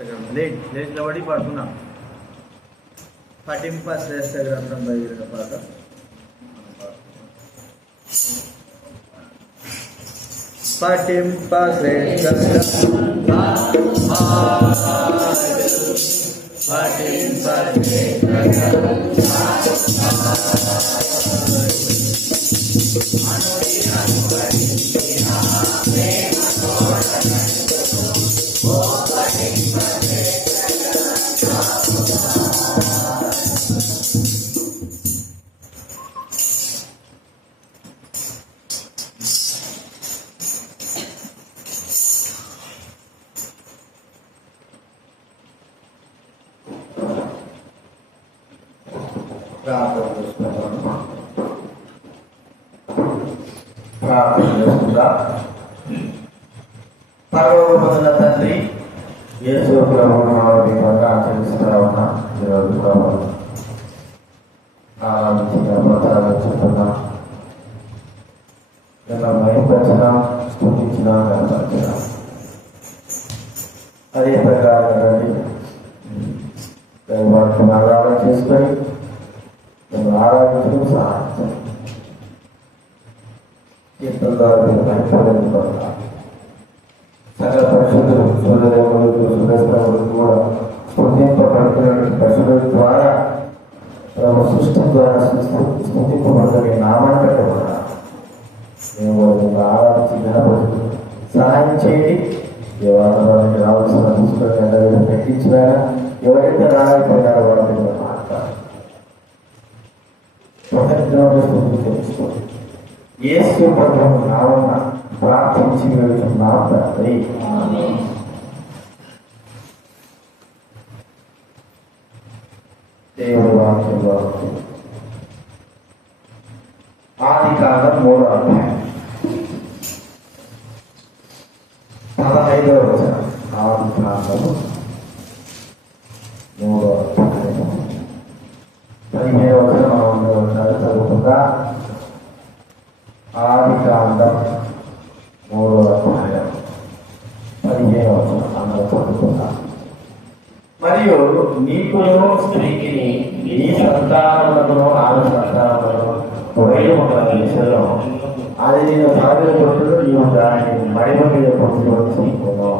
నిలబడి పడుతున్నాం. పఠింప శ్రేష్ఠ గ్రంథం బయలుదేరిన పాట పఠింప శ్రేష్ఠ పరలోకమందున్న తండ్రి యేసు ప్రభువును ఆచరిస్తా ఉన్నా ఈరోజు ప్రభు ఆరాధించిన ఇలా భయపరిచిన స్థుతించిన కనపరిచిన అదే ప్రకారం వాటిని ఆరాధన చేసుకొని నేను ఆరాధించడం సహాయం సకల పరిశుద్ధులు సూర్యదేవులకు సురేశ్వరులకు కూడా స్ఫూర్తింపబడుతున్న పరిశుద్ధుల ద్వారా ప్రభు సృష్టి ద్వారా స్ఫూర్తింపబడుతున్న నామాన్ని పెట్టబడ్డా మేము ఆరాధించి గణపతి సహాయం చేయండి. ఏ వాతావరణానికి రావాల్సిన తీసుకొని పెట్టించినా ఎవరైతే రాకపోయినారో వాళ్ళ మీద మాట్లాడాలి. తెలుసుకోండి. యేసు ప్రభువు నామమున ప్రార్థించి వెళ్తున్నాం తండ్రి. దేవుడి వాక్యంలో ఆదికాండం 3వ అధ్యాయం 15వ వచనం. ఆదికాండము 3వ అధ్యాయం 15వ వచనం చదువుకుందా. ఆదికాండం 3వ అధ్యాయం 15వ వచనం అందరూ చదువుకుందా. మరియు నీకును స్త్రీకి నీ సంతానములను ఆమె సంతానములను తొలగిన దేశంలో అది నేను సాగిన కొట్టుడు నీవు దాన్ని మడిమ మీద పొందుకున్నావు.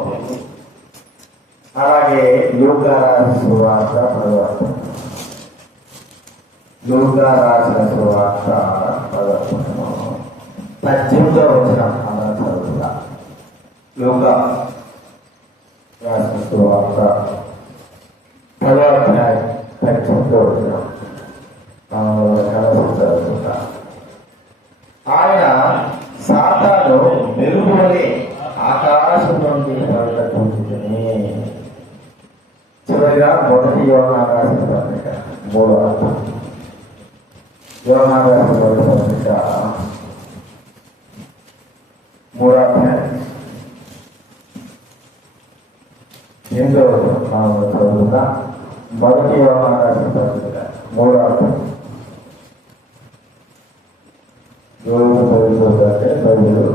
అలాగే లూకా రాసిన సువార్త ప్రవర్తన 18వ వచనం అలా చదువుతా. లూకా రాసిన సువార్త 10వ అధ్యాయం 18వ వచనం చదువుతా. ఆయన సాతాను మెరుగువలే ఆకాశం నుండి కూర్చుని చివరిగా మొదటి యోహాను రాసిన పత్రిక 3వ అధ్యాయం యోహాను రాసిన మొదటి పత్రిక 3వ అధ్యాయం 8వ వచనం చదువుతా. మొదటి యోహాను రాసిన పత్రిక 3వ అధ్యాయం చదువుతుందంటే బైబిల్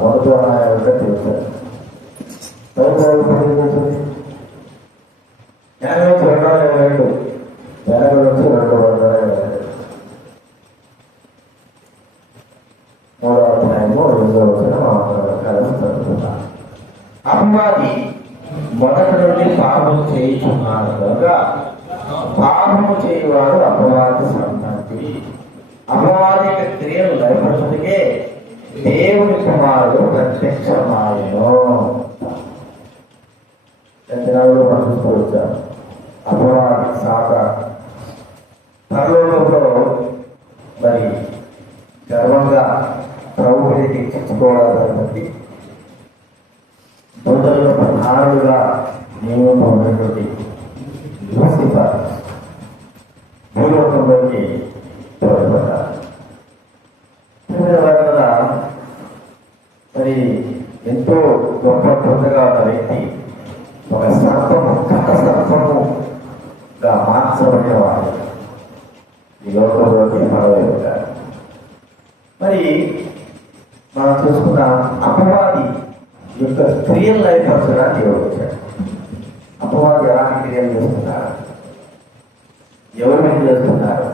మొదటి అంటే తెలుస్తుంది. బైబిల్ 82 ఎనభై నుంచి 222 3వ అధ్యాయము 2వ వచనం కలిసి చదువుతున్నా. అపవాది మొదటి నుండి పాపము చేయుచున్నాడు కనుక పాపము చేయువాడు అపవాది సంతతి. అపవాది క్రియలు భయపడుతుందికే దేవుని కుమారుడు ప్రత్యక్షమాయను. దినాల్లో పంపిస్తూ వచ్చారు. అపవాది శాఖ పరలోకంలో మరి గర్వంగా ప్రభువునికి తెచ్చుకోవాలని బట్టి దూతల్లో ప్రధానులుగా నియమింపబడినటువంటి లూసిఫర్ భూలోకంలోకి తోడబడ్డారు. మరి ఎంతో గొప్ప పొందగా ఉన్న వ్యక్తి ఒక సర్పము కథ సర్పముగా మార్చబడిన వాడు ఈ లోకంలోకి పడవేశారు. మరి మనం చూసుకున్న అపవాది యొక్క క్రియల్ లైఫ్ అవసరాన్ని దేవుడు వచ్చాడు. అపవాది ఎలాంటి క్రియలు చేస్తున్నారు, ఎవరి మీద చేస్తున్నారు?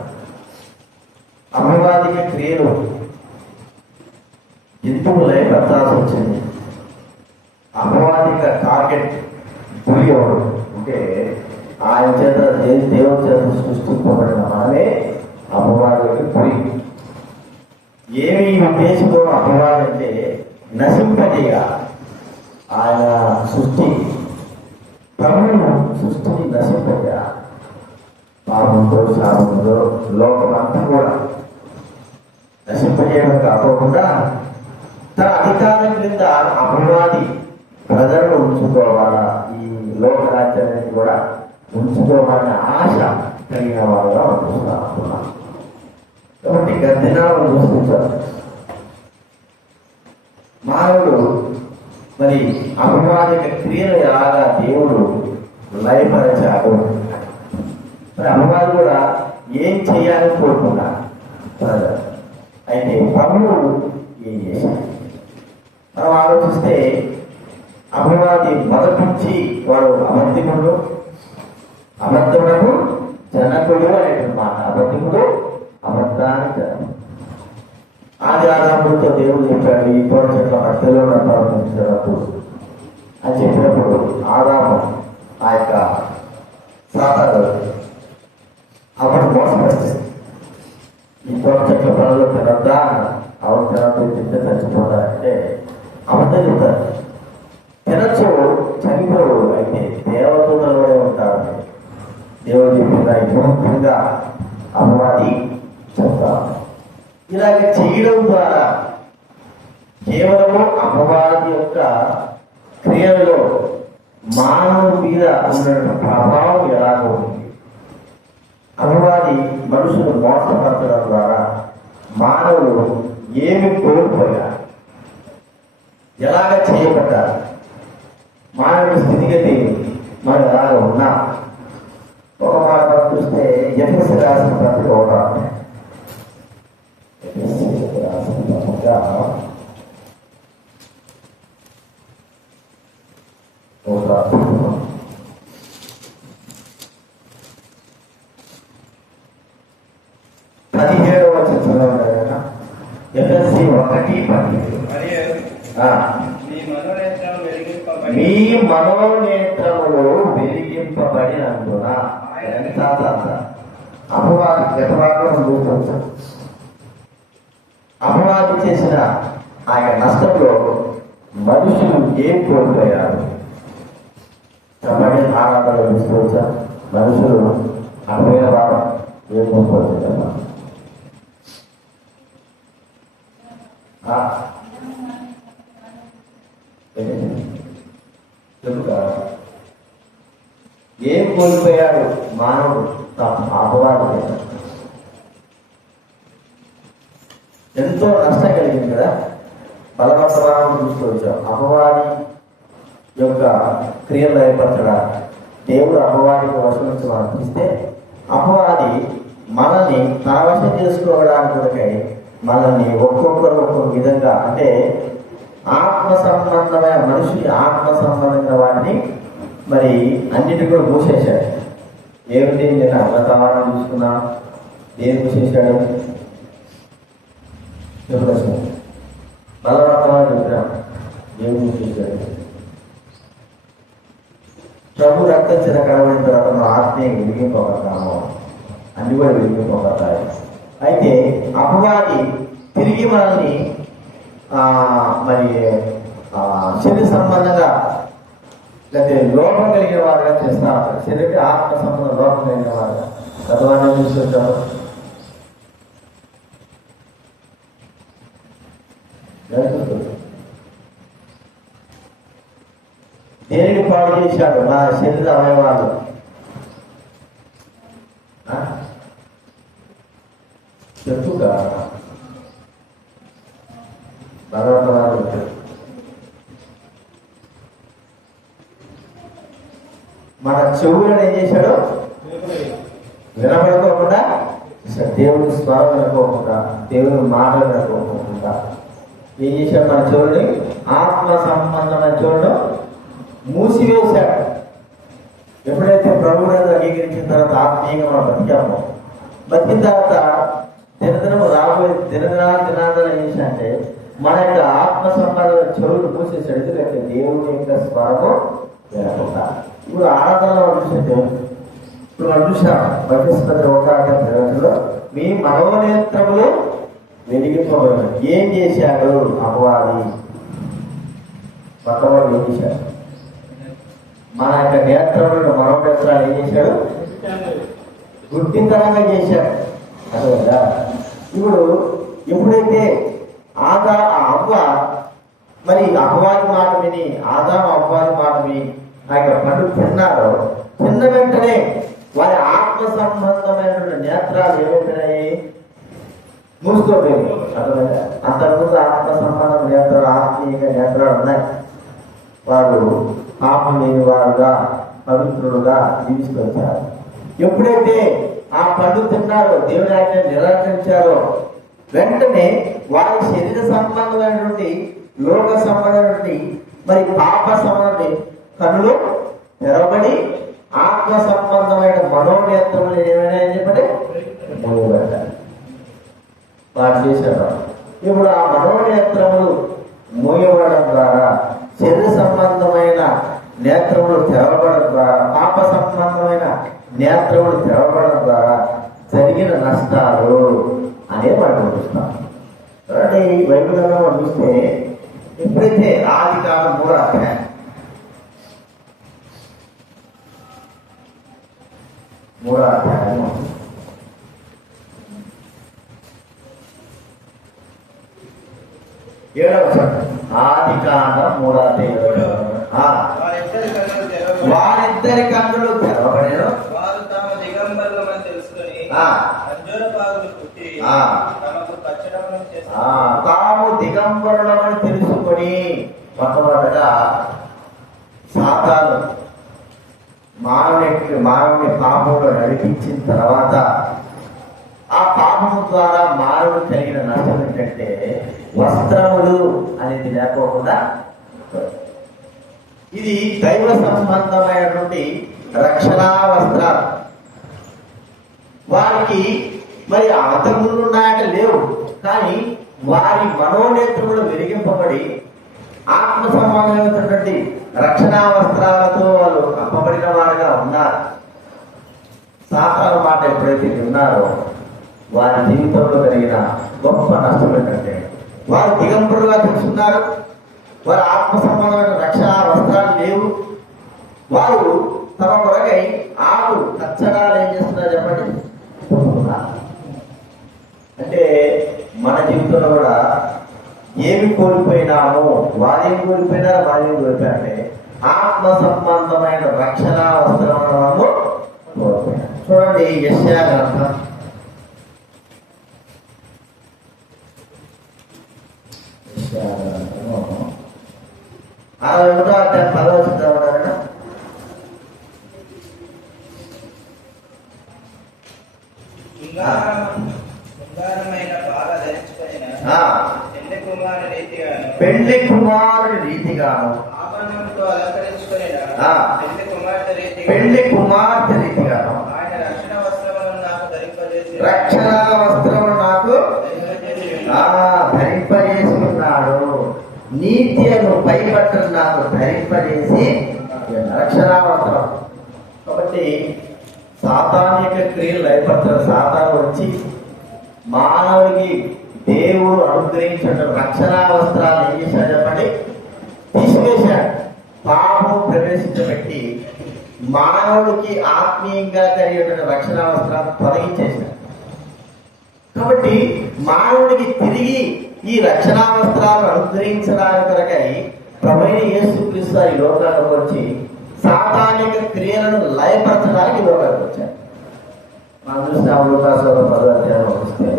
అపవాదికి క్రియలు ఎందుకు లయపరచాల్సి వచ్చింది? అపవాదిక టార్గెట్ గురి ఎవరు అంటే ఆయన చేత దేవుని చేత సృష్టింపబడిన మనమే అపవాదికి గురి. ఏమి ఉద్దేశంలో అపవాది అంటే నశింపజేయ. ఆయన సృష్టి ప్రభువు సృష్టిని నశింపజేయ. పాపంతో శాపంతో లోకమంతా కూడా నశింపజేయడం కాకుండా తన అధికారం క్రింద అపవాది ప్రజలను ఉంచుకోవాలా, ఈ లోక రాజ్యాన్ని కూడా ఉంచుకోవాలనే ఆశ కలిగిన వారుగా ఉంటున్నాం. కాబట్టి గర్దినాలను చూస్తుంటారు. మానవుడు మరి అపవాదిక క్రియలు ఎలాగా దేవుడు లయపరచాడు, మరి అపవాది కూడా ఏం చేయాలని కోరుకున్నాడు. అయితే ప్రభువు ఏం చేశాడు మనం ఆలోచిస్తే, అపవాది మొదటి నుంచి వాడు అబద్ధికుడు, అబద్ధమునకు జనకుడు అనేటువంటి మాట. అబద్ధికుడు, అబద్ధానికి జనకుడు. ఆది ఆదాముడితో దేవుడు చెప్పాడు, ఈ తోట చెట్ల మధ్యలో ప్రవర్తించినప్పుడు అని చెప్పినప్పుడు ఆదాము ఆ యొక్క సాతాను అప్పుడు మోసపరిచింది. ఈ తోట చెట్ల పనులు తినద్దా, అవును తినద్దు, తింటే చచ్చిపోతారంటే అబద్ధం చెప్తారు. తినచ్చు, చనిపోరు, అయితే దేవతలలోనే ఉంటారు. దేవుడు చెప్పిన విముఖంగా అపవాది చెప్తారు. ఇలాగ చేయడం ద్వారా కేవలము అపవాది యొక్క క్రియలలో మానవుడి మీద ఉన్న ప్రభావం ఎలాగ ఉంది? అపవాది మనుషులు మోసపరచడం ద్వారా మానవులు ఏమి కోల్పోయారు, ఎలాగ చేయబడ్డారు, మానవుడి స్థితిగతి మరి ఎలాగ ఉన్నా? ఒక మాట చూస్తే ఎఫెసీ రాసిన పత్రిక ఒకటి, ఎఫెసీ రాసిన పత్రిక 17వ వచనంలో ఉండగా ఎఫెసీ 1:17 మీ మనోనేత్రములు వెలిగింపబడినందున అపవాది గతవారం చూస్తాం. అపవాది చేసిన ఆయన నష్టంలో మనుషులు ఏం కోల్పోయారు? చెప్పండి, ఆరాధన చూసుకోవచ్చా? మనుషులు అపోయిన వారు ఏం కోల్పోతారు? చెప్పుగా ఏం కోల్పోయాడు మానవుడు? అపవాది ఎంతో నష్టం కలిగింది కదా. బలవంతవాదం చూసుకోవచ్చాం. అపవాది యొక్క క్రియలు ఏర్పరచడానికి దేవుడు అపవాదికి వశం నుంచి మనం తీస్తే, అపవాది మనల్ని తన వశం చేసుకోవడానికి మనల్ని ఒక్కొక్కరు ఒక్కొక్క విధంగా, అంటే ఆత్మ సంబంధమైన మనిషిని ఆత్మ సంబంధమైన వాటిని మరి అన్నిటి కూడా మూసేశాడు. ఏమిటి? నేను అన్నతావారం చూసుకున్నా, ఏం మూసేశాడు? బలవంతమైన విగ్రహం ఏం మూసేశాడు? ప్రభు రక్తం చిరకడమైన తర్వాత మన ఆత్మీయ విరిగిపోగలుగుతాము, అన్ని కూడా విరిగిపోగలుగుతాయి. అయితే అపవాది తిరిగి మనల్ని మరి శరీర సంబంధంగా లేకపోతే లోపం కలిగిన వారుగా చేస్తా ఉంటారు. శరీర ఆత్మ సంబంధం లోపం కలిగిన వారుగా గతవాన్ని చూస్తుంటారు. దేనిని పాడు చేశాడు? నా శరీర అవయవాలు. చెప్పుగా భగవంతుడు మన చెవులను ఏం చేశాడు? వినబడుకోకుండా, దేవుని స్వరం వినుకోకుండా, దేవుని మాటలు వినుకోకుండా ఏం చేశాడు? మన చెవులని, ఆత్మ సంబంధమైన చెవులను మూసివేశాడు. ఎప్పుడైతే ప్రభువులను అంగీకరించిన తర్వాత ఆత్మీయంగా మనం బతికామో, బతికిన తర్వాత దినదినము రాబోయే దినాలు ఏం చేశారంటే మన యొక్క ఆత్మ సంబంధమైన చెవులు మూసేసాడు. ఎందుకంటే దేవుని యొక్క స్వరము వినకుండా. ఇప్పుడు ఆరాధనలో చూస్తే ఇప్పుడు మనం చూసాం బహిస్పతి ఒకటిలో మీ మనోనేత్రములు వెలిగింపబడిన ఏం చేశాడు అపవాది? పక్కవాడు ఏం చేశాడు? మన యొక్క నేత్రములను మనోనేత్రాలు ఏం చేశాడు? గుడ్డితనంగా చేశాడు. అదేదా ఇప్పుడు ఎప్పుడైతే అవ్వ మరి అపవాది మాట విని అపవాది మాట విని ఆ యొక్క పండు తిన్నారో, తిన్న వెంటనే వారి ఆత్మ సంబంధమైనటువంటి నేత్రాలు ఏమైపోయినాయి? మూసుకోపోయింది. అర్థమైందా? అంతకుముందు ఆత్మ సంబంధం నేత్రాలు, ఆత్మీయంగా నేత్రాలు ఉన్నాయి. వారు పాపం లేని వారుగా పవిత్రులుగా జీవిస్తూ వచ్చారు. ఎప్పుడైతే ఆ పండు తిన్నారో, దేవుని ఆజ్ఞ నిరాకరించారో, వెంటనే వారి శరీర సంబంధమైనటువంటి, లోక సంబంధమైనటువంటి, మరి పాప సంబంధం కన్నులు తెరవబడి ఆత్మ సంబంధమైన మనోనేత్రములు ఏమైనా చెప్పండి మూయబడ్డారు. వారు చేశారు. ఇప్పుడు ఆ మనోనేత్రములు మూయబడడం ద్వారా, శరీర సంబంధమైన నేత్రములు తెరవబడడం ద్వారా, పాప సంబంధమైన నేత్రములు తెరవబడడం ద్వారా జరిగిన నష్టాలు అనేది మనం చూస్తాం. కాబట్టి బైబిల్లో మనం చూస్తే ఎప్పుడైతే ఆదికాండం 3వ అధ్యాయం 3వ అధ్యాయం 7వ వచనం. ఆదికాండం 3వ అధ్యాయం వారిద్దరి కన్నులు తెరవబడెను, వారు తాము దిగంబరులమని తెలుసుకొని తాము దిగంబరులమని తెలుసుకొని మొట్టమొదట సాతాను మానవుని పాపంలో నడిపించిన తర్వాత ఆ పాపము ద్వారా మానవుడు కలిగిన నష్టం ఏంటంటే వస్త్రములు అనేది లేకోకుండా, ఇది దైవ సంబంధమైనటువంటి రక్షణా వస్త్రాలు. వారికి మరి అంతకుముందు ఉన్నాయంటే లేవు, కానీ వారి మనోనేత్రములు వెలిగింపబడి ఆత్మ సంబంధమైనటువంటి రక్షణా వస్త్రాలతో వాళ్ళు కప్పబడిన వారుగా ఉన్నారు. సాతాను మాట ఎప్పుడైతే విన్నారో వారి జీవితంలో కలిగిన గొప్ప నష్టం ఏంటంటే వారు దిగంబరులుగా తెలుసుకున్నారు. వారి ఆత్మ సంబంధమైన రక్షణ వస్త్రాలు లేవు. వారు తమ కొరకై ఆకు కచ్చడాలు ఏం చేస్తున్నారు చెప్పండి? అంటే మన జీవితంలో కూడా ఏమి కోల్పోయినాము, వారేం కోల్పోయినారు, వారేం కోల్పోయారంటే ఆత్మ సంబంధమైన రక్షణ వస్త్రము కోల్పోయినారు. చూడండి యెషయా గ్రంథం 61వ అధ్యాయం 10వ వచనం చదవండి. పెళ్లి కుమారుడి రీతిగాను పెళ్లి కుమార్తె రీతిగాను రక్షణ వస్త్రములు నాకు ధరింపజేసుకున్నాడు. నీతి అను పైబట్టను నాకు ధరింపజేసి రక్షణ వస్త్రం. కాబట్టి సాతానిక క్రియలు లయపత్ర సాతాను వచ్చి మానవుడికి దేవుడు అనుగ్రహించిన రక్షణ వస్త్రాలు ఏం చేశాడు చెప్పండి? తీసివేశాడు. పాపం ప్రవేశించబెట్టి మానవుడికి ఆత్మీయంగా కలిగిన రక్షణ వస్త్రాన్ని తొలగించేశాడు. కాబట్టి మానవుడికి తిరిగి ఈ రక్షణ వస్త్రాలను అనుగ్రహించడానికి కొరకై ప్రభువైన యేసుక్రీస్తు ఈ లోకానికి వచ్చి సాతానిక క్రియలను లయపరచడానికి ఈ లోకానికి వచ్చాడు. మనం చూసిన లూకాసు 10వ అధ్యాయం వస్తే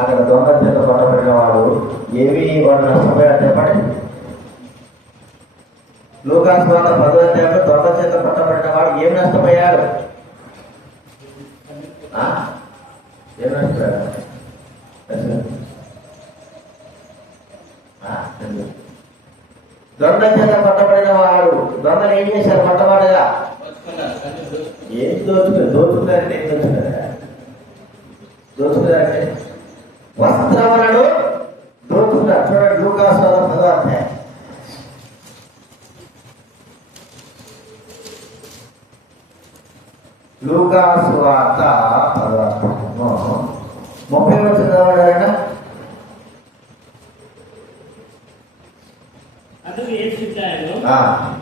అక్కడ దొంగ చేత పట్టబడిన వాడు ఏమి వాడు నష్టపోయాడు చెప్పండి? లూకాసు 10వ అధ్యాయంలో దొంగ చేత పట్టబడిన వాడు ఏమి నష్టపోయాడు? ఏం నష్టపోయాడు? దొంగ చేత పట్టబడిన వాడు, దొంగలు ఏం చేశారు? పట్టబడగా ఏం దోచుకున్నారంటే ఏం దోచుకున్నారంటే వస్త్రములను దోచుకున్నారు. చూడండి లూకాసు 10వ అధ్యాయం. లూకాసు వార్త 10వ అధ్యాయము 30 చదవడారైనా.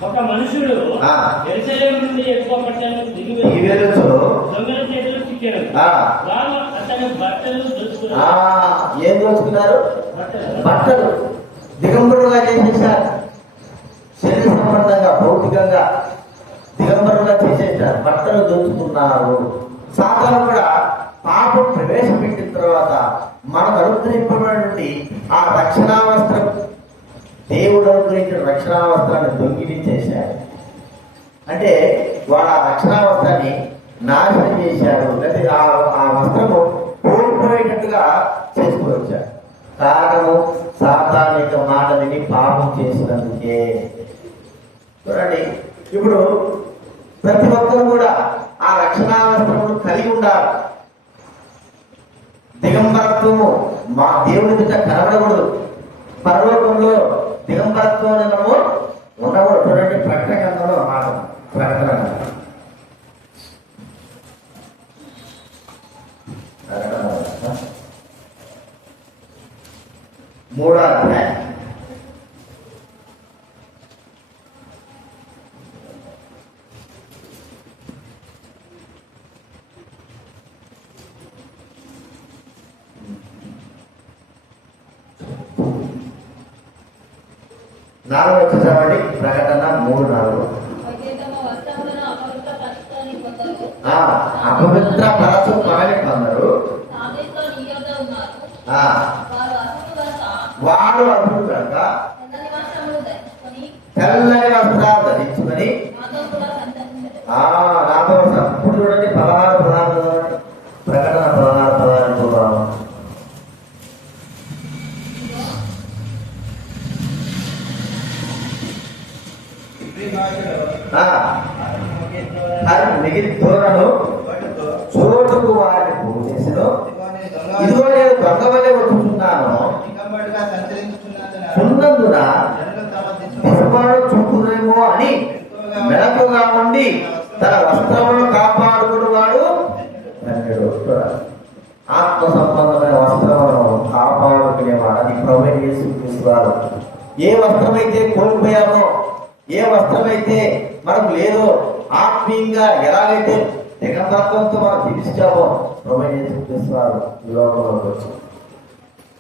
ఒక మనుషుడు యెరూషలేము నుండి ఎక్కువ పట్టణాలకు దిగి దొంగల చేతిలో చిక్కాడు. వారు అతని బట్టలు దోచుకున్నారు. ఏం దోచుకున్నారు? బట్టలు దిగంబరులుగా చేసేసారు. శరీర సంబంధంగా భౌతికంగా దిగంబరులుగా చేసేసారు. బట్టలు దోచుకున్నారు. సాతాను కూడా పాపం ప్రవేశపెట్టిన తర్వాత మనకు అనుగ్రహింపబడినటువంటి ఆ రక్షణావస్త్రం, దేవుడు అనుగ్రహించిన రక్షణావస్త్రాన్ని దొంగిలించేశాడు. అంటే వాడు ఆ రక్షణావస్త్రాన్ని నాశనం చేశాడు, లేదా ఆ వస్త్రము కోల్పోయేటట్టుగా చేసుకువచ్చాడు. కారణము సాతాను యొక్క మాట విని పాపం చేసినందుకే. చూడండి, ఇప్పుడు ప్రతి ఒక్కరు కూడా ఆ రక్షణావస్త్రమును కలిగి ఉండాలి. దిగంబరత్వము మా దేవుడి దిట్ట కనబడకూడదు. పరలోకంలో దిగంబరత్వం మనము ఉండకూడదు. చూడండి, ప్రకటన గ్రంథంలో మాట, ప్రకటన 3వ అధ్యాయం. నాలుగు వచ్చేసామండి. ప్రకటన 3:4. అపవిత్ర పరచు పగని కొందరు వాడు అర్హుడు కనుక తెల్లని వస్త్రాలు ధరించుకొని నాతో ఇప్పుడు చూడండి 16 ప్రకటన 16 చూద్దాం. మిగిలి ధోరణు చోటుకు వారిని పూజేసిను. ఇదిగో నేను దొంగ వలె వచ్చుచున్నాను. ఉన్నందున విషమాడు చూపురేమో అని మెలకుగా ఉండి తన వస్త్రములను కాపాడుకునేవాడు ధన్యుడు. ఆత్మ సంబంధమైన వస్త్రములను కాపాడుకునేవాడు. అది ప్రభువైన యేసుక్రీస్తు. ఏ వస్త్రమైతే కోల్పోయామో, ఏ వస్త్రమైతే మనకు లేదో, ఆత్మీయంగా ఎలాగైతే దిగంబరత్వంతో మనం జీవించామో ప్రభువైన యేసుక్రీస్తు ఈ లోకంలోకి వచ్చారు.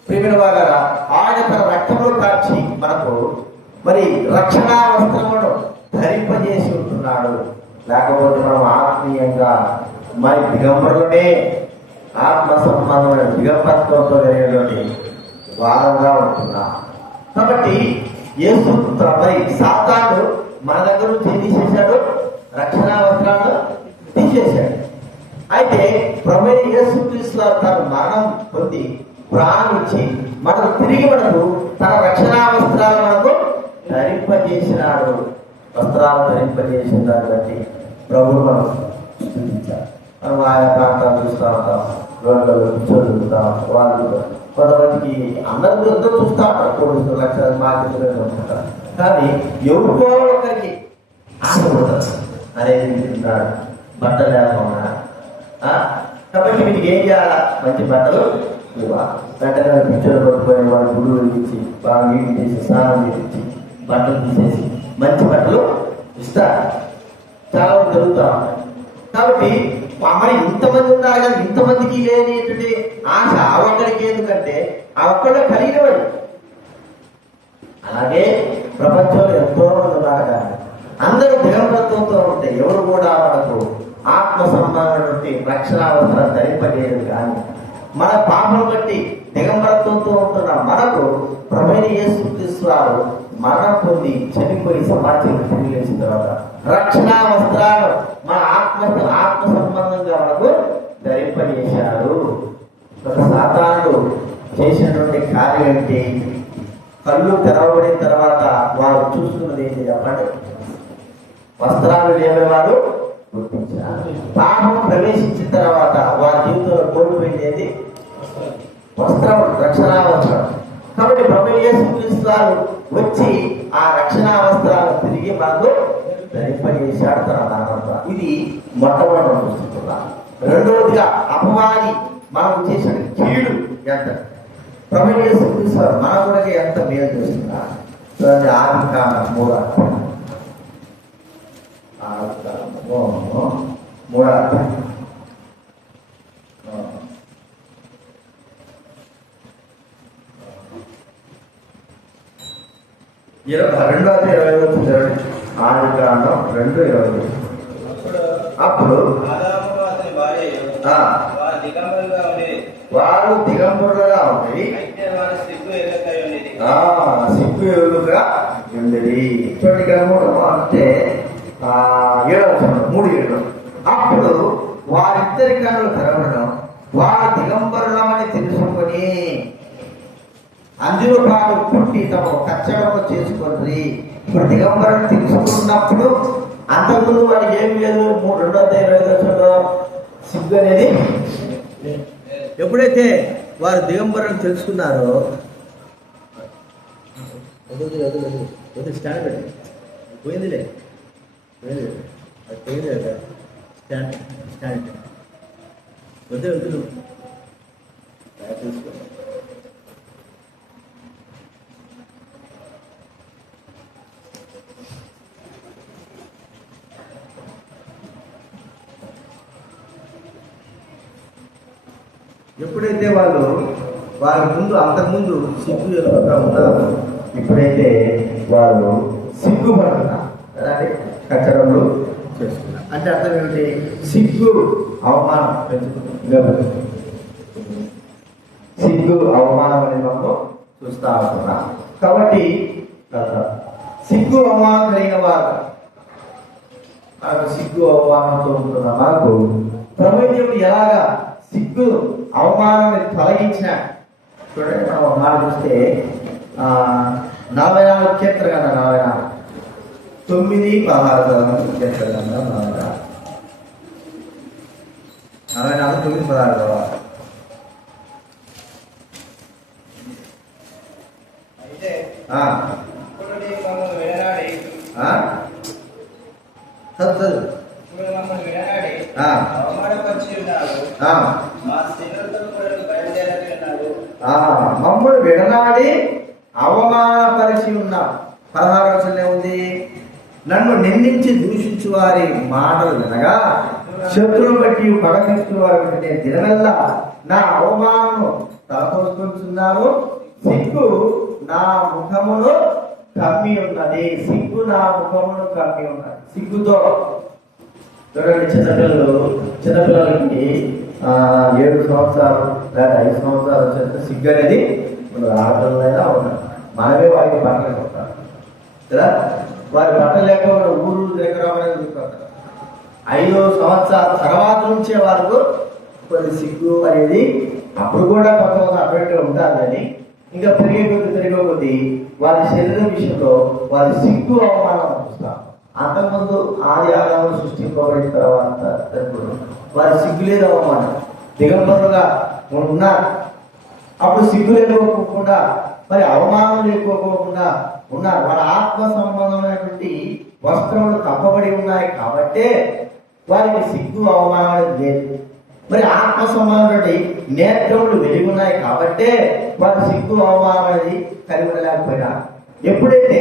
ప్రియమైన వారా, ఆయన తన రక్తములు కాచి మనకు మరి రక్షణా వస్త్రమును ధరింపజేసి ఉంటున్నాడు. లేకపోతే మనం ఆత్మీయంగా మరి దిగంబరులనే ఆత్మ సంబంధమైన దిగంబరత్వంతో జరిగినటువంటి వారంగా ఉంటున్నాం. కాబట్టి యేసు మరి సాతాను మన దగ్గర నుంచి తీసేశాడు, రక్షణా వస్త్రాలను తీసేశాడు. అయితే ప్రభువైన యేసుక్రీస్తు తను మరణం పొంది ప్రాణం ఇచ్చి మనకు తిరిగి మనకు తన రక్షణా వస్త్రాలు మనకు ధరింపజేసినాడు. వస్త్రాలు ధరింపజేసిన దాన్ని బట్టి ప్రభువు మనం స్థుతించాలి. మనం ఆయా ప్రాంతాలు చూస్తూ ఉంటాం, రోడ్లలో కూర్చోగలుగుతాం. వాళ్ళు కొంతమందికి అందరితో చూస్తూ ఉంటారు, 3 లక్షల మార్కెట్ ఉంటారు. కానీ ఎవరికో ఒకరికి ఆశ ఉంటుంది అనేది తింటున్నాడు, బట్టలు లేకుండా. కాబట్టి మీకు ఏం చేయాలా? మంచి బట్టలు వెంటనే పిక్చర్ పట్టుకొని వాళ్ళు గురువులు ఇచ్చి బాగా నీటి చేసి స్నానం చేసి బట్టలు తీసేసి మంచి బట్టలు ఇస్తారు. చాలా జరుగుతూ ఉంటాయి. కాబట్టి మరి ఇంతమంది ఉన్నారు కానీ ఇంతమందికి లేనిటువంటి ఆశ ఆ ఒక్కడికి. ఎందుకంటే ఆ ఒక్కడే కలిగినవాడు. అలాగే ప్రపంచంలో ఎంతో మంది ఉన్నారు కానీ అందరూ దిగంబరత్వంతో ఉంటే ఎవరు కూడా మనకు ఆత్మ సంబంధమైనటువంటి రక్షణావసరం ధరింపజేయదు. కానీ మన పాపం బట్టి దిగంబరత్వంతో ఉంటున్న మనకు ప్రభువైన యేసుక్రీస్తు మరణం పొంది చనిపోయి సమాజం తిరిగి లేచిన తర్వాత రక్షణా వస్త్రాలు మన ఆత్మ సంబంధంగా మనకు ధరింపజేశారు. సాతానుడు చేసినటువంటి కార్యం ఏంటి? కళ్ళు తెరవబడిన తర్వాత వారు చూస్తున్నది ఏంటి చెప్పండి? వస్త్రాలు లేని వారు గుర్తించారు. పాపం ప్రవేశించిన తర్వాత వారి జీవితంలో కోల్పోయింది వస్త్రం, రక్షణావస్త్రం. కాబట్టి ప్రభు యేసుక్రీస్తు వారు వచ్చి ఆ రక్షణావస్త్రాలు తిరిగి మనకు ధరింపజేశాడు తన నామంతో. ఇది మొట్టమొదటి చూస్తున్నాం. రెండవదిగా అపవాది మనకు చేసిన కీడు ఎంత, ప్రభు యేసుక్రీస్తు వారు మన కూడా ఎంత మేలు చేస్తున్నారు. చూడండి, ఆదికాండం 3వ అధ్యాయం. ఆదికాండం 2:20. అప్పుడు వారు దిగంబరులుగా ఉండేది, సిగ్గు ఎదురుగా ఉండేది. చూడండి, ఇక్కడ అంటే 3:7. అప్పుడు వారిద్దరి కన్నులు తెరవడం, వారు దిగంబరులమని తెలుసుకొని అందులో వారు పుట్టి తమ కచ్చడము చేసుకుంటుంది. ఇప్పుడు దిగంబరుని తెలుసుకున్నప్పుడు అంతకుముందు వాడు ఏమి లేదు. 2:25 సిగ్గు అనేది ఎప్పుడైతే వారు దిగంబరుని తెలుసుకున్నారో, స్టాండ్ పెట్టి పోయిందిలే స్టాండ్ స్టాండ్ వద్దు వద్దు తెలుసుకో. ఎప్పుడైతే వారి ముందు అంతకుముందు సిగ్గు ఎదురుగా ఉన్నారో, ఇప్పుడైతే వాళ్ళు సిగ్గుపడుతున్నారు కదా, కచ్చడంలో చేసుకున్నారు. అంటే అర్థం ఏమిటి? సిగ్గు అవమానం పెంచుకుంటున్నారు. సిగ్గు అవమానం అనేది మనం చూస్తా ఉంటున్నాం. కాబట్టి సిగ్గు అవమానం కలిగిన వారు, మనకు సిగ్గు అవమానంతో ఉంటున్న మనకు ప్రపంచం ఎలాగా సిగ్గు అవమానాన్ని తొలగించిన చూడండి. మనం మాట చూస్తే 44 కీర్తన కదా, 9:16 కీర్తన కదా, 44 9:16. మమ్మల్ని విడనాడి అవమానపరిచి ఉన్నాం. 16 ఉంది, నన్ను నిందించి దూషించు వారి మాటలు వినగా శత్రువును బట్టి పగతిస్తూ వారి దినవల్ల నా అవమానము తలపోసుకుంటున్నాను. సిగ్గు నా ముఖమును కమ్మి ఉన్నది. సిగ్గు నా ముఖమును కమ్మి ఉన్నది. సిగ్గుతో చూడండి, చిన్నపిల్లలకి 7 సంవత్సరాలు లేదా 5 సంవత్సరాలు వచ్చేస్తే సిగ్గు అనేది ఆడపిల్లలైనా ఉన్నాయి. మనమే వారికి బట్టలు కొట్టాలి కదా. వారి బట్టలు లేకపోతే ఊరు దగ్గర అనేది చూసుకుంటారు. 5వ సంవత్సరాల తర్వాత నుంచే వారికి కొన్ని సిగ్గు అనేది, అప్పుడు కూడా కొంతమంది అటువంటి ఉంటారు. కానీ ఇంకా పెరిగే కొద్ది వారి శరీరం విషయంలో వారి సిగ్గు అవమానం చూస్తాం. అంతకుముందు ఆది ఆదాములు సృష్టింపబడిన తర్వాత వారి సిగ్గు లేదు, అవమానం, దిగంబరులుగా ఉన్నారు. అప్పుడు సిగ్గు లేకపోకుండా, మరి అవమానం లేకపోకుండా ఉన్నారు. వారి ఆత్మ సంబంధమైనటువంటి వస్త్రములు కప్పబడి ఉన్నాయి కాబట్టే వారికి సిగ్గు అవమానం అనేది లేదు. మరి ఆత్మ సంబంధమైనటువంటి నేత్రములు వెలిగి ఉన్నాయి కాబట్టే వారి సిగ్గు అవమానం అనేది కలిగి ఉండలేకపోయినా. ఎప్పుడైతే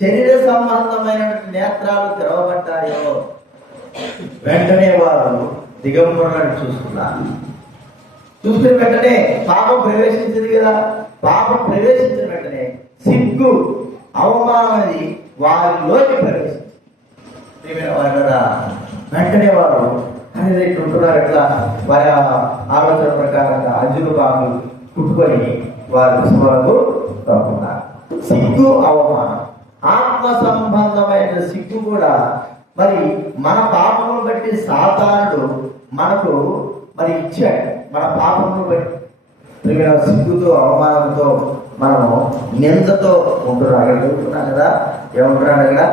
శరీర సంబంధమైన నేత్రాలు తెరవబడ్డాయో వెంటనే వారు దిగంబరులను చూస్తున్నారు. చూస్తున్న వెంటనే పాపం ప్రవేశించింది కదా. పాపం ప్రవేశించిన వెంటనే సిగ్గు అవమానం అనేది వారిలోకి ప్రవేశించింది. వెంటనే వారు అనేది ఉంటున్నారు. ఎట్లా వారి ఆలోచన ప్రకారంగా అంజులు బాగులు కుట్టుకొని వారి విశ్వాలకు తప్పున్నారు. సిగ్గు అవమానం, ఆత్మ సంబంధమైన సిగ్గు కూడా మరి మన పాపమును బట్టి సాతానుడు మనకు మరి ఇచ్చాడు. మన పాపమును బట్టి సిగ్గుతో అవమానంతో మనము నిందతో ఉంటున్నాం కదా. ఏమంటున్నాడు కదా,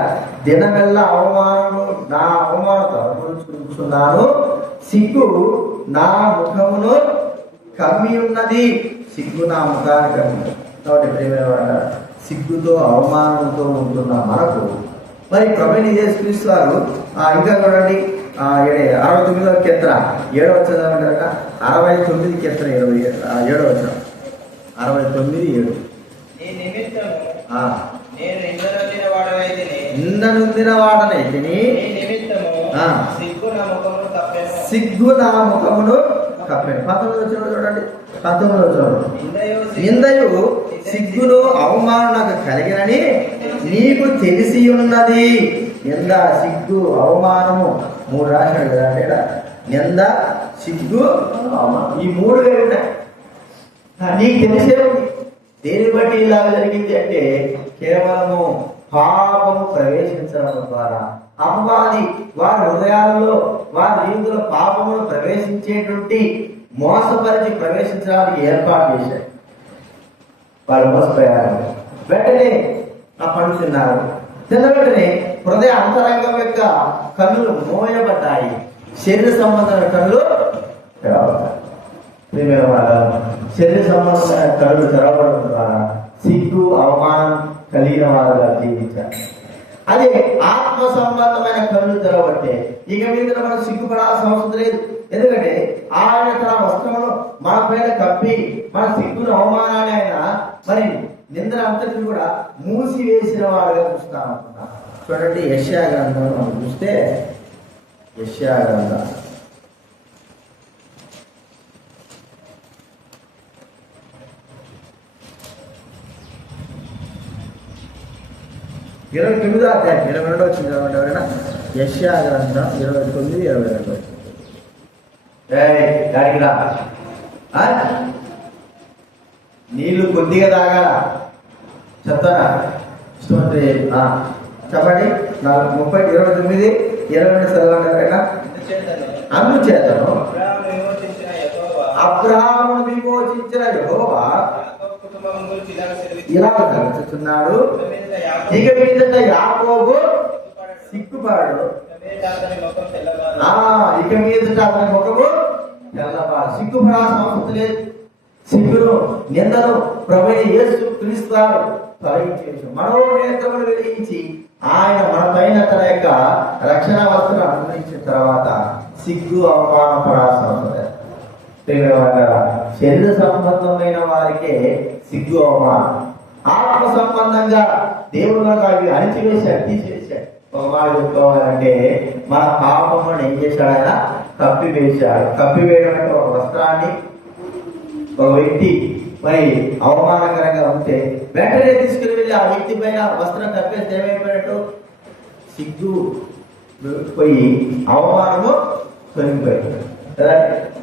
దినమెల్లా అవమానము నా అవమానం అనుభవించుకుంటున్నాను, సిగ్గు నా ముఖమును కమ్మి ఉన్నది. సిగ్గు నా ముఖాన్ని కమ్మి. కాబట్టి ప్రేమ సిగ్గుతో అవమానంతో ఉంటున్న మనకు మరి ప్రభుని యేసుక్రీస్తు వారు ఇంకా చూడండి 69వ కీర్తన 7వ చదవమంటారా? 69 కీర్తన 7వ వచనం 69:7. నిందనొందిన వాడనైతిని సిగ్గు నా ముఖమును కప్పెను. 19వ వచనం చూడండి. 19వ వచనం నిందయు సిగ్గును అవమానకు కలిగినని నీకు తెలిసి ఉన్నది. నింద, సిగ్గు, అవమానము 3 రాశాడు కదా అంటే నింద, సిగ్గు, అవమానం ఈ 3 ఉన్నాయి. నీకు తెలిసే ఉంది. దేని బట్టి ఇలా జరిగింది అంటే కేవలము పాపము ప్రవేశించడం ద్వారా అపవాది వారి హృదయాలలో వారి జీవితంలో పాపమును ప్రవేశించేటువంటి మోసపరిచి ప్రవేశించడానికి ఏర్పాటు చేశారు. వాళ్ళు మోసపోయారు. వెంటనే ఆ పండు తిన్నారు. తిన్న వెంటనే హృదయ అంతరంగం యొక్క కన్నులు మోయబడ్డాయి. శరీర సంబంధమైన కన్నులు తెరవబడ్డాయి. శరీర సంబంధమైన కన్నులు తెరవబడడం ద్వారా సిగ్గు, అవమానం కలిగిన వారుగా జీవించారు. అదే ఆత్మ సంబంధమైన కన్నులు తెరవబట్టే ఇక మీద మనం సిగ్గుపడాల్సిన అవసరం లేదు. ఎందుకంటే ఆయన తన వస్త్రమును మన పైన కప్పి మన సిగ్గును, అవమానాన్ని ఆయన మరి నిందన అంతటిని కూడా మూసివేసిన వాడుగా చూస్తాం అనుకున్నాం. చూడండి యెషయా గ్రంథం మనం చూస్తే యెషయా గ్రంథం 29వ అధ్యాయం 22 వచ్చింది కాబట్టి ఎవరైనా యెషయా గ్రంథం 29:22 దానికి రా. నీళ్లు కొద్దిగా తాగాల చెప్తారా? ఇష్టమంత్రి చెప్పండి. 30:29-22 చదవండి ఎవరైనా. అందుచేతను అబ్రహామును విమోచించిన యెహోవా ఇలా తలచుచున్నాడు, ఇక మీదట యాకోబు సిగ్గుపాడు, ఇక మీదట అతని ముఖము తెల్లబాడు. సిగ్గుపడాల్సిన అవసరం లేదు. సిగ్గును, నిందను ప్రభువైన యేసుక్రీస్తు వారు తొలగించేసి మనోనేత్రములు వెలిగించి ఆయన మన పైన తన యొక్క రక్షణ వస్త్రం అనుగ్రహించిన తర్వాత సిగ్గు, అవమానం పడాల్సిన అవసరం లేదు. శరీర సంబంధమైన వారికే సిగ్గు, అవమానం. ఆత్మ సంబంధంగా దేవుడు అవి అణిచివేశాడు, తీసివేశాడు. ఒక మాట చెప్పుకోవాలంటే మన పాపమును ఏం చేశాడు? ఆయన కప్పివేశాడు. కప్పివేయడం అంటే ఒక వస్త్రాన్ని ఒక వ్యక్తి మరి అవమానకరంగా ఉంటే వెంటనే తీసుకుని వెళ్ళి ఆ వ్యక్తి పైన వస్త్రం కప్పేస్తే ఏమైపోయినట్టు? సిగ్గు పోయి అవమానము తొలగిపోయింది.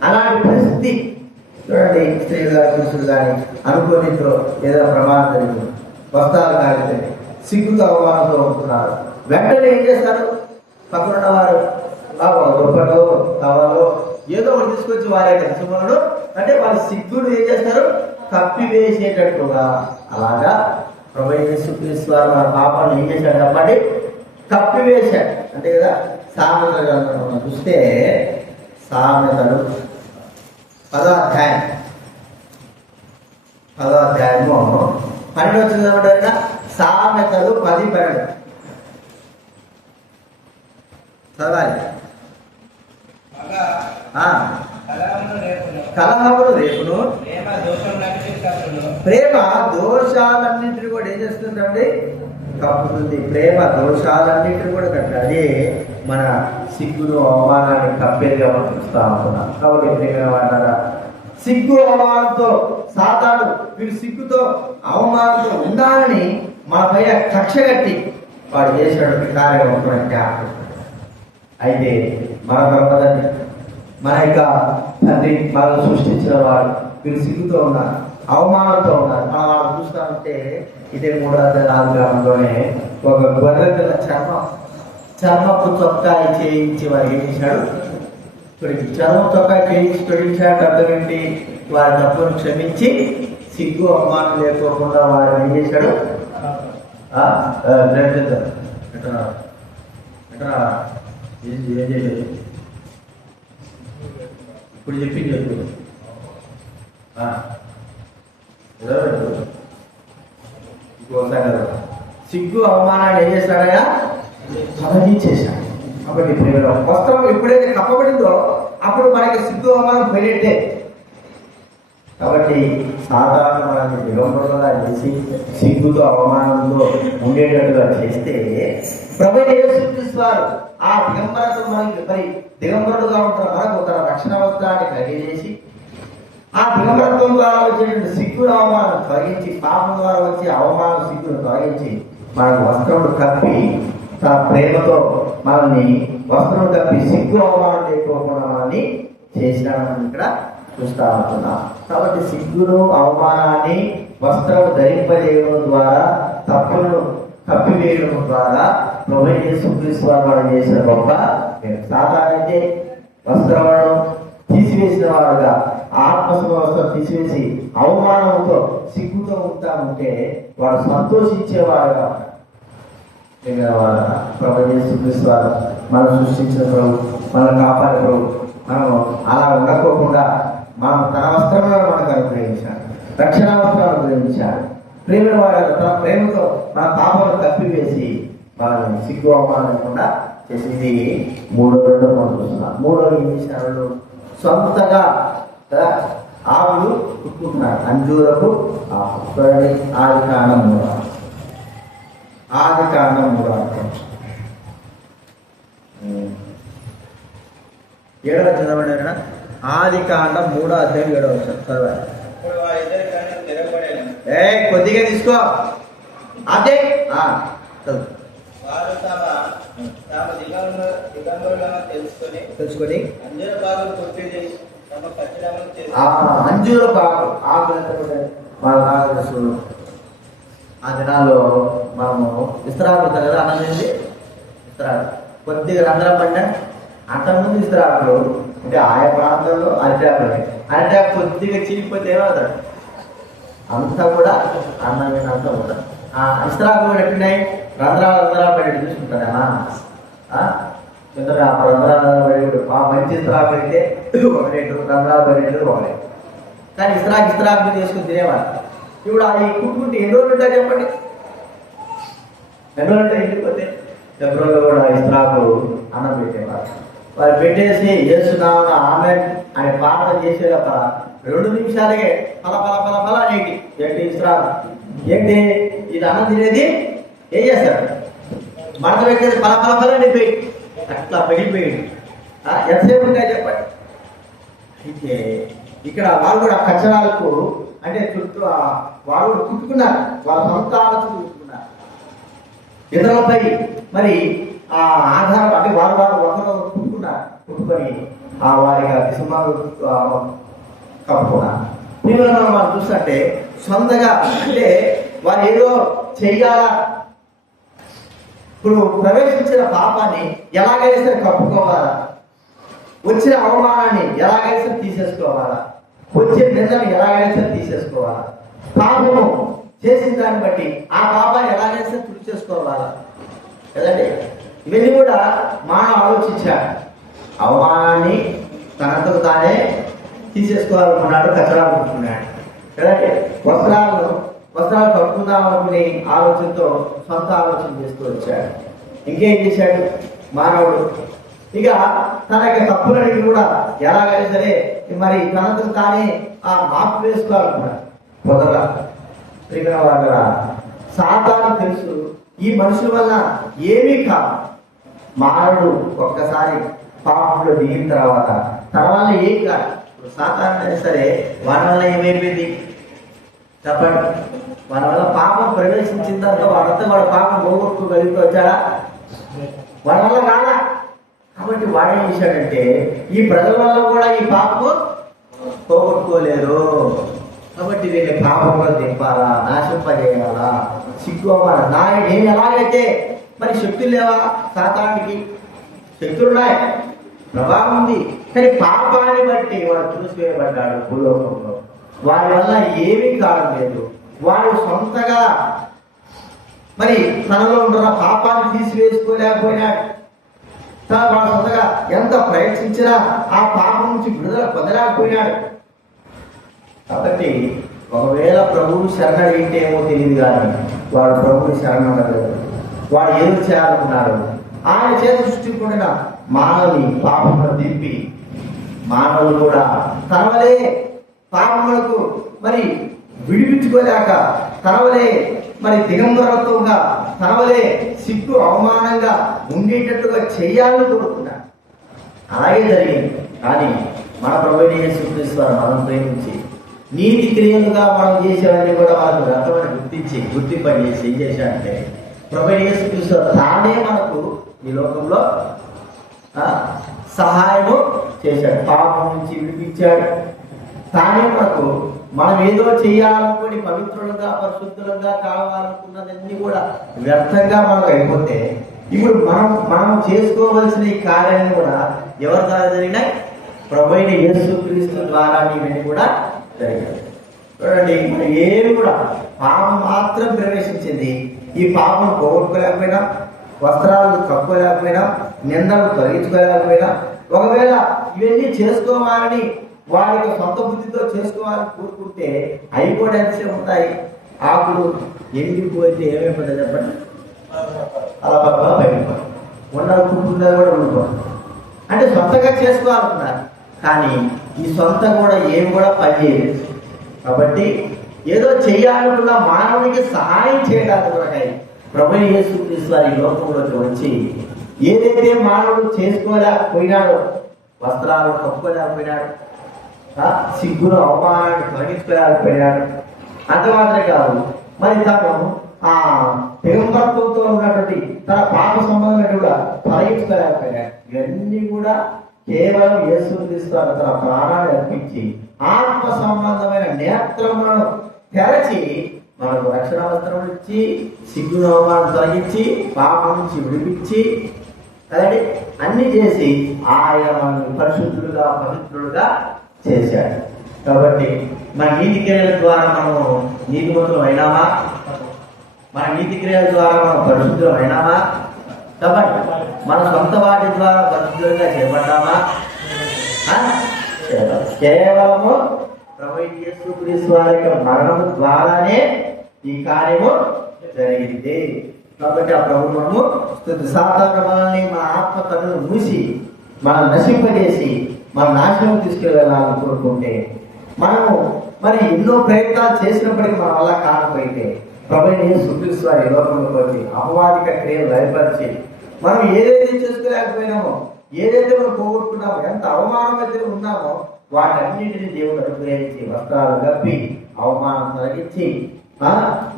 అలాంటి పరిస్థితి చూడండి. స్త్రీలు కానీ పురుషులు కానీ అనుకోనితో ఏదైనా ప్రమాదం జరిగింది, వస్త్రాలు కాలితే సిగ్గుతో అవమానంతో ఉంటున్నారు. వెంటనే ఏం చేస్తారు? పక్కనున్న వారు గొప్పలో తవలో ఏదో ఒకటి తీసుకొచ్చి వారి యొక్క సుమలను అంటే వాళ్ళ సిగ్గును ఏం చేస్తారు? కప్పివేసేటట్టుగా. అలాగా ప్రభువైన యేసుక్రీస్తు వారు మన పాపాలను ఏం చేశాడు చెప్పండి? కప్పివేశాడు. అంటే కదా సామెతలు చూస్తే సామెతలు 10వ అధ్యాయము 12 వచ్చిందంటే సామెతలు 10:12 చదవాలి. కలహమును రేపును ప్రేమ దోషాలన్నింటినీ కూడా ఏం చేస్తుందండి? కప్పుతుంది. ప్రేమ దోషాలన్నింటినీ కూడా కట్టాలి. అదే మన సిగ్గును, అవమానాన్ని కప్పేదిగా మనం చూస్తా ఉంటున్నాం. కాబట్టి ప్రేమ వాడారా, సిగ్గు అవమానంతో సాతాను వీడు సిగ్గుతో అవమానంతో ఉండాలని మన పైన కక్ష కట్టి వాడు చేసినటువంటి కార్యక్రమం. అయితే మన బ్రహ్మదండి మన యొక్క తండ్రి మనల్ని సృష్టించిన వాడు వీళ్ళు సిగ్గుతో ఉన్నారు, అవమానంతో ఉన్నారు. మనం వాళ్ళు చూస్తా ఉంటే ఇదే 3-4 గ్రామంలోనే ఒక గొర్రె పిల్ల చర్మపు చొక్కాయి చేయించి వారు ఏం చేశాడు? చర్మం చొక్కాయి చేయించి తొడిగించాడు. అర్థం ఏంటి? వారి తప్పును క్షమించి సిగ్గు, అవమానం లేకోకుండా వారు ఏం చేశాడు? ఇప్పుడు చెప్పింది చెప్పు. ఇంకోసారి సిగ్గు అవమానాన్ని ఏం చేశాడయా? తొలగించేశాడు. కాబట్టి వస్త్రం ఎప్పుడైతే కప్పబడిందో అప్పుడు మనకి సిగ్గు అవమానం పోయినట్టే. కాబట్టి సాధారణ మనకి దిగంబరులుగా చేసి సిగ్గుతో అవమానంతో ఉండేటట్టుగా చేస్తే ప్రభువైన యేసుక్రీస్తు వారు ఆ దిగంబరతో మనకి మరి దిగంబరుడుగా ఉంటున్న మనకు తన రక్షణ వస్త్రాన్ని కలిగజేసి ఆ దిగంబరత్వం ద్వారా వచ్చేటువంటి సిగ్గుడు అవమానం తొలగించి, పాపం ద్వారా వచ్చే అవమానం సిగ్గును తొలగించి మనకు వస్త్రములు కప్పి తన ప్రేమతో మనల్ని వస్త్రం కప్పి సిగ్గు అవమానం లేకోకుండా మనల్ని చేసినామని ఇక్కడ చూస్తా ఉంటున్నాం. కాబట్టి సిగ్గును అవమానాన్ని వస్త్రం ధరింపజేయడం ద్వారా, తప్పులను కప్పివేయడం ద్వారా ప్రభువైన యేసుక్రీస్తు వారు చేసిన గొప్ప సాధారణైతే వస్త్రములను తీసివేసిన వారుగా ఆత్మస్వస్థం తీసివేసి అవమానంతో సిగ్గుతో ఉంటామంటే వారు సంతోషించేవారుగా ప్రభువైన యేసుక్రీస్తు వారు మనం సృష్టించిన ప్రభు, మనం కాపాడే ప్రభు, మనం అలా ఉండకోకుండా మనం తన వస్త్రంలో మనకు అనుగ్రహించాడు, రక్షణ వస్త్రాలు అనుగ్రహించాడు. ప్రేమ వారు తన ప్రేమతో మన పాపను కప్పివేసి మనల్ని సిగ్గు అవమానం లేకుండా చేసింది. మూడో మనం చూస్తున్నాం. మూడోది ఏం చేసినారు? సొంతగా ఆవులు కుట్టుకుంటున్నారు. అంజూరపు ఆది కాండం 7వ చదవడం. ఆది కాండం 3వ అధ్యాయం 7వ చదవాలి. కొద్దిగా తీసుకో. అదే తెలుసుకొని అంజూర బాగు ఆకులు ఆ దినాల్లో మనము విస్తరాకులు కదా అన్నది. విస్తరాకు కొద్దిగా రంధ్రం పడినా అంతకుముందు విస్తరాకులు అంటే ఆయా ప్రాంతంలో అరిటాకు కొద్దిగా చీలిపోతే ఏమవుతాడు? అంతా కూడా అన్నమైన అంతా కూడా ఆ విస్తరాకులు పెట్టినాయి. రంధ్రాలు పడి చూసుకుంటారా? రంధ్రాలు పడి మంచి విస్తరాకు పెడితే ఒకటి, రంధ్రాలు పడేది ఒకటి. కానీ ఇస్తరాకు చేసుకుని తినేవాళ్ళు. ఇప్పుడు అవి కుట్టుకుంటే ఎన్ని రోజులు ఉంటాయి చెప్పండి? ఎన్ని రోజులు ఉంటాయి? ఇంటిపోతే 70 రోజులు కూడా ఇస్తరాకు అన్నం పెట్టేవారు. వారు పెట్టేసి చేస్తున్నామని ఆమె ఆయన ప్రార్థన చేసేదప్ప 2 నిమిషాలకే పల అనేటి ఏంటి ఇస్తరాకు ఏంటి ఇది అన్నం తినేది ఏం చేస్తారు? మడత పెట్టేది పల అనిపోయి అట్లా పగిలిపోయింది. ఎంతసేపు ఉంటాయి చెప్పండి? అయితే ఇక్కడ వాళ్ళు కూడా కచ్చరాలకు అంటే చుట్టూ వాళ్ళు కుట్టుకున్నారు. వాళ్ళ సొంత ఆలోచన కుట్టుకున్నారు. ఇతరులపై మరి ఆ ఆధారం అంటే వారు ఒకరు కుట్టుకున్నారు. కుట్టుకొని వారిగా దిశమాలు కప్పుకున్నారు. పిల్లలను మనం చూస్తుంటే సొంతగా అంటే వారు ఏదో చెయ్యాలా, ఇప్పుడు ప్రవేశించిన పాపాన్ని ఎలాగైనా సరే కప్పుకోవాలా, వచ్చిన అవమానాన్ని ఎలాగైనా సరే తీసేసుకోవాలా, వచ్చే నిందను ఎలాగైనా సరే తీసేసుకోవాలా, పాపము చేసిన దాన్ని బట్టి ఆ పాపాన్ని ఎలాగైనా సరే తుడి చేసుకోవాలా కదండి. ఇవన్నీ కూడా మానవ ఆలోచించాడు. అవమానాన్ని తనంతకు తానే తీసేసుకోవాలనుకున్నాడు, కచరా పుట్టుకున్నాడు కదండి. వస్త్రాలు కట్టుకుందాం అనుకునే ఆలోచనతో సొంత ఆలోచన చేస్తూ వచ్చాడు. ఇంకేం చేశాడు మానవుడు? ఇక తన యొక్క తప్పులకి కూడా ఎలాగైనా సరే మరి తనంతకు తానే ఆ మార్పు వేసుకోవాలనుకున్నాడు. పొదల ప్రియమైన వాళ్ళ సాతాను తెలుసు ఈ మనుషుల వల్ల ఏమీ కాదు. మానవుడు ఒక్కసారి పాపంలో దిగిన తర్వాత తన వల్ల ఏం కాదు. సాతాను అయినా సరే వాడి వల్ల ఏమైపోయింది చెప్పండి? వాడి వల్ల పాపం ప్రవేశించిన తర్వాత వాడు పాపం పోగొట్టుకోగలిగి వచ్చాడా? వాడి వల్ల కాదా? కాబట్టి వాడేం చేశాడంటే ఈ ప్రజల వల్ల కూడా ఈ పాపము పోగొట్టుకోలేరు. కాబట్టి వీళ్ళని పాపంలో దింపాలా, నాశింపజేయాలా, సిగ్గు అవ్వాలా. నేను ఎలాగైతే మరి శక్తులు లేవా? సాతానికి శక్తులున్నాయి, ప్రభావం ఉంది. కానీ పాపాన్ని బట్టి వాడు చూసివేయబడ్డాడు భూలోకంలో. వారి వల్ల ఏమీ కారణం లేదు. వాడు సొంతగా మరి తనలో ఉంటున్న పాపాన్ని తీసివేసుకోలేకపోయినాడు. వాడు సొంతగా ఎంత ప్రయత్నించినా ఆ పాపం నుంచి విడుదల పొందలేకపోయినాడు. కాబట్టి ఒకవేళ ప్రభువు శరణడిగితేమో తెలియదు కానీ వాడు ప్రభువుని శరణడలేదు. వాడు ఏం చేయాలనుకున్నాడు? ఆయన చేత సృష్టించిన మానవుని పాపమును దింపి మానవులు కూడా తనవలే పాపములకు మరి విడిపించుకోలేక తనవలే మరి దిగంబరత్వంగా తనవలే సిగ్గు అవమానంగా ఉండేటట్టుగా చేయాలని కోరుకున్నాడు. అలాగే జరిగింది. కానీ మన ప్రభువైన యేసుక్రీస్తు వారు మనం ప్రేమించి నీతి క్రియలుగా మనం చేసేవన్నీ కూడా వాళ్ళకు వ్యర్థమని గుర్తింపజేసి ఏం చేశాడంటే ప్రభువైన యేసుక్రీస్తు వారు తానే మనకు ఈ లోకంలో సహాయము చేశాడు. పాపం నుంచి విడిపించాడు. తానే మనకు మనం ఏదో చేయాలనుకుని పవిత్రులుగా పరిశుద్ధులుగా కావాలనుకున్నదన్నీ కూడా వ్యర్థంగా మనకు అయిపోతే ఇప్పుడు మనం చేసుకోవలసిన ఈ కార్యాన్ని కూడా ఎవరి ద్వారా జరిగినాయి? ప్రభువైన యేసుక్రీస్తు ద్వారా ఇవన్నీ కూడా జరిగాయి. చూడండి, మనం ఏమి కూడా పాపం మాత్రం ప్రవేశించింది. ఈ పాపం పోగొట్టుకోలేకపోయినా, వస్త్రాలు కప్పుకోలేకపోయినా, నిందలు తొలగించుకోలేకపోయినా, ఒకవేళ ఇవన్నీ చేసుకోవాలని వారికి సొంత బుద్ధితో చేసుకోవాలని కోరుకుంటే అయిపోవడానికి ఉంటాయి. ఆకులు ఎండిపోతే ఏమైపోతుంది చెప్పండి? అలా బాగా బయటపోయి ఉండాలనుకుంటున్నా కూడా ఉండిపోతుంది. అంటే సొంతగా చేసుకోవాలనుకున్నారు, కానీ ఈ సొంత కూడా ఏమి కూడా పనిచేయలేదు. కాబట్టి ఏదో చేయాలనుకున్న మానవునికి సహాయం చేయడానికి కొరకై ప్రభువైన యేసుక్రీస్తు వారి లోకంలోకి వచ్చి ఏదైతే మానవుడు చేసుకోలేకపోయినాడో, వస్త్రాలు కప్పుకోలేకపోయినాడు, సిగ్గును అవమానాన్ని తొలగించుకోలేకపోయినాడు, అంత మాత్రమే కాదు మరి తను ఆ దిగంబరత్వంతో ఉన్నటువంటి తన పాప సంబంధం కూడా తొలగించుకోలేకపోయినాడు. ఇవన్నీ కూడా కేవలం యేసుక్రీస్తు తన ప్రాణాన్ని అర్పించి ఆత్మ సంబంధమైన నేత్రములను తెరచి మనకు రక్షణ వస్త్రం ఇచ్చి సిగ్గును అవమానం తొలగించి పాపం నుంచి విడిపించి కదండి అన్ని చేసి ఆయన మనల్ని పరిశుద్ధులుగా పవిత్రులుగా చేశాడు. కాబట్టి మన నీతి క్రియల ద్వారా మనము నీతిమంతులం అయినామా? మన నీతి క్రియల ద్వారా మనం పరిశుద్ధులం అయినామా? కాబట్టి మన సొంత వాటి ద్వారా పరిశుద్ధులుగా చేపట్టామా? కేవలము ప్రభువైన యేసుక్రీస్తు వారి యొక్క మరణము ద్వారానే ఈ కార్యము జరిగింది. కాబట్టి ఆ ప్రభుత్వము సాధారణ మనల్ని మన ఆత్మ తనను మూసి మనం నశింపజేసి మన నాశనం తీసుకెళ్ళాలని కోరుకుంటే మనము మరి ఎన్నో ప్రయత్నాలు చేసినప్పటికీ మన వల్ల కాకపోతే ప్రభువైన యేసుక్రీస్తు వారి లోకంలోకి వచ్చి అపవాదిక క్రియలు బయలుపరిచి మనం ఏదైతే చేసుకోలేకపోయినామో, ఏదైతే మనం పోగొట్టుకున్నామో, ఎంత అవమానం అయితే ఉన్నామో వాటన్నింటినీ దేవుడు అనుగ్రహించి వస్త్రాలు కప్పి అవమానం తొలగించి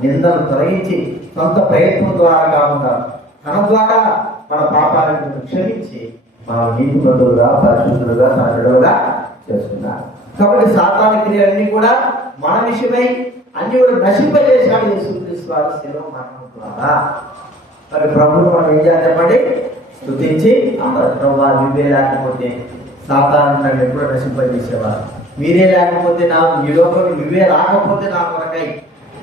నిందను తొలగించి సొంత ప్రయత్నం ద్వారా కాకుండా తన ద్వారా మన పాపాలను క్షమించి మన నీతి బంధువులుగా పరిశుద్ధులుగా తన బిడ్డలుగా చేసుకున్నారు. కాబట్టి సాతాను క్రియలన్నీ కూడా మన విషయమై అన్ని కూడా నశింపజేశాడు యేసుక్రీస్తు వారి శిలువ మరణం ద్వారా. మరి ప్రభువును మనం ఏం చేయాలి చెప్పండి? స్తుతించి ప్రభు నువ్వే లేకపోతే సాతాను నన్ను ఎప్పుడో నశింపజేసేవారు, మీరే లేకపోతే నాకు ఈ లోకంలో నువ్వే రాకపోతే నా కొరకై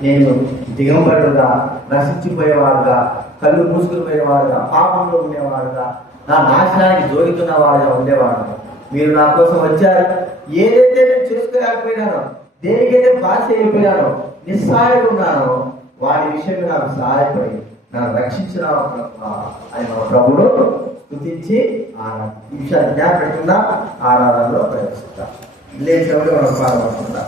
నేను దిగంబరుడుగా నశించిపోయేవాడుగా కళ్ళు మూసుకుపోయేవాడుగా పాపంలో ఉండేవాడుగా నా నాశనానికి జోగుతున్నవాడుగా ఉండేవాడు. మీరు నా కోసం వచ్చారు. ఏదైతే నేను చేసుకోలేకపోయినానో, దేనికైతే బాధ్యత అయిపోయినానో, నిస్సహాయుడు ఉన్నానో వాడి విషయంలో నాకు సహాయపడి నన్ను రక్షించిన అని మన ప్రభువును స్తుతించి ఈ విషయాన్ని జ్ఞాపకం ఆరాధనలో ప్రవేశిస్తాం. లేచినప్పుడు మనం పాల్గొంటున్నాం.